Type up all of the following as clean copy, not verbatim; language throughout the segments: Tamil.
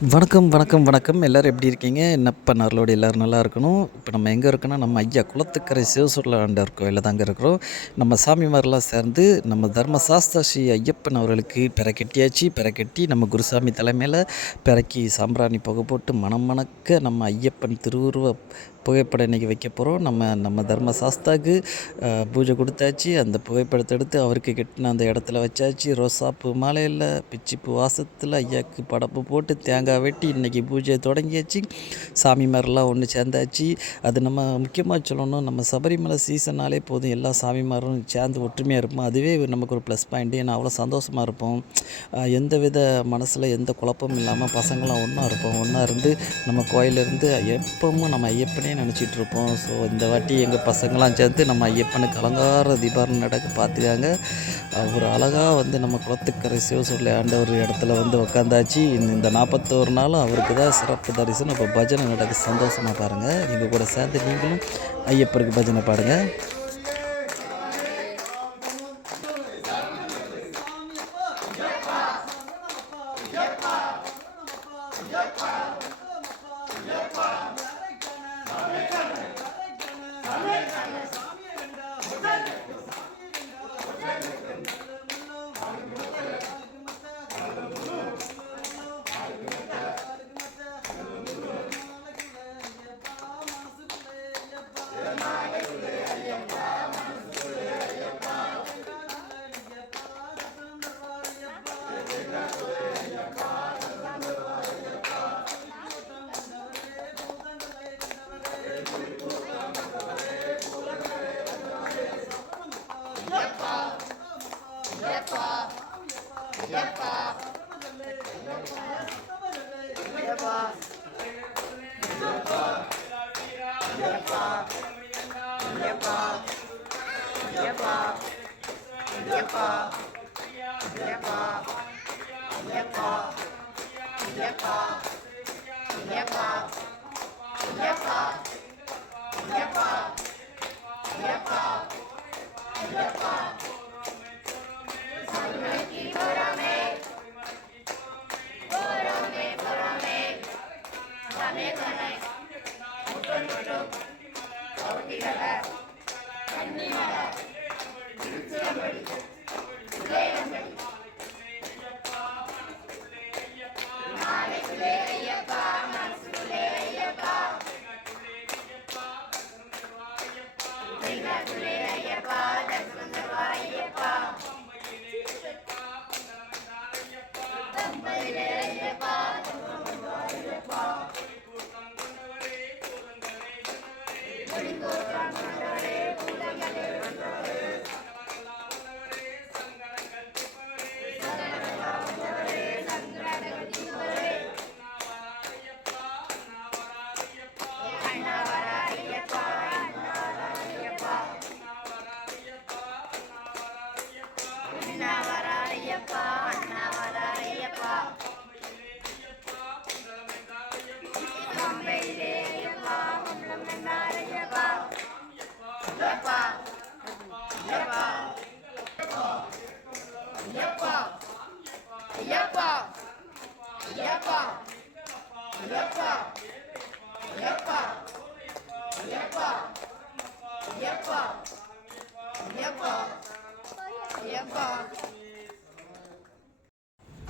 வணக்கம், வணக்கம், வணக்கம். எல்லாரும் எப்படி இருக்கீங்க? என்னப்பா நல்லாரோட எல்லாரும் நல்லா இருக்கணும். இப்போ நம்ம எங்கே இருக்கோன்னா, நம்ம ஐயா குளத்துக்கரை சிவசுருள ஆண்டவர் கோயில்ல தாங்க இருக்கிறோம். நம்ம சாமிமார்லாம் சேர்ந்து நம்ம தர்மசாஸ்தா ஸ்ரீ ஐயப்பன் அவர்களுக்கு பெர கட்டியாச்சு. பெர கட்டி நம்ம குருசாமி தலைமையில பெரக்கி சாம்பிராணி புகை போட்டு மணம் மணக்க நம்ம ஐயப்பன் திருவுருவ புகைப்படம் இன்றைக்கி வைக்க போகிறோம். நம்ம தர்மசாஸ்தாவுக்கு பூஜை கொடுத்தாச்சு. அந்த புகைப்படத்தை எடுத்து அவருக்கு கட்டின அந்த இடத்துல வச்சாச்சு. ரோசாப்பூ மாலையில் பிச்சிப்பூ வாசத்தில் ஐயாவுக்கு படப்பு போட்டு தேங்காய் வெட்டி இன்றைக்கி பூஜையை தொடங்கியாச்சு. சாமிமாரெலாம் ஒன்று சேர்ந்தாச்சு. அது நம்ம முக்கியமாக சொல்லணும், நம்ம சபரிமலை சீசன்னாலே போதும் எல்லா சாமிமாரும் சேர்ந்து ஒற்றுமையாக இருப்போம். அதுவே நமக்கு ஒரு ப்ளஸ் பாயிண்ட்டு. ஏன்னா அவ்வளோ சந்தோஷமாக இருப்போம். எந்த வித மனசில் எந்த குழப்பமும் இல்லாமல் பசங்களாம் ஒன்றா இருப்போம். ஒன்றா இருந்து நம்ம கோயிலிருந்து எப்பவும் நம்ம ஐயப்பனே நினச்சிட்ருப்போம். ஸோ இந்த வாட்டி எங்கள் பசங்களாம் சேர்ந்து நம்ம ஐயப்பனுக்கு அலங்கார தீபாவளி நடக்க பார்த்துக்காங்க. ஒரு அழகாக நம்ம குளத்துக்கரை சிவசுருளை ஆண்டவர் இடத்துல உக்காந்தாச்சு. இந்த 41 நாளும் அவருக்கு தான் சிறப்பு தரிசனம். இப்போ பஜனை நடக்க சந்தோஷமாக பாருங்கள். எங்கள் கூட சேர்ந்து நீங்களும் ஐயப்பருக்கு பஜனை பாடுங்கள்.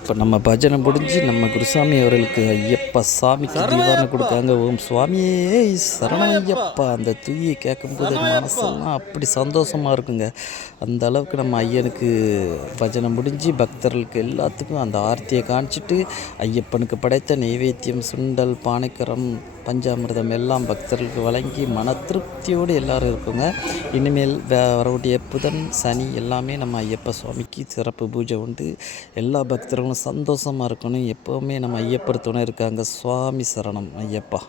இப்போ நம்ம பஜனை முடிஞ்சு நம்ம குருசாமி அவர்களுக்கு ஐயப்பா சாமிக்கு தீபாவளி கொடுக்காங்க. ஓம் சுவாமியே சரணம் ஐயப்பா. அந்த தூயை கேட்கும்போது மனசெல்லாம் அப்படி சந்தோஷமாக இருக்குங்க. அந்த அளவுக்கு நம்ம ஐயனுக்கு பஜனை முடிஞ்சு பக்தர்களுக்கு எல்லாத்துக்கும் அந்த ஆர்த்தியை காமிச்சிட்டு ஐயப்பனுக்கு படைத்த நெய்வேத்தியம் சுண்டல் பானைக்கரம் பஞ்சாமிர்தம் எல்லாம் பக்தர்களுக்கு வழங்கி மன திருப்தியோடு எல்லோரும் இருக்குங்க. இனிமேல் வரக்கூடிய புதன் சனி எல்லாமே நம்ம ஐயப்ப சுவாமிக்கு சிறப்பு பூஜை உண்டு. எல்லா பக்தர்களும் சந்தோஷமாக இருக்கணும். எப்போவுமே நம்ம ஐயப்பர் துணை இருக்காங்க. சுவாமி சரணம் ஐயப்பா.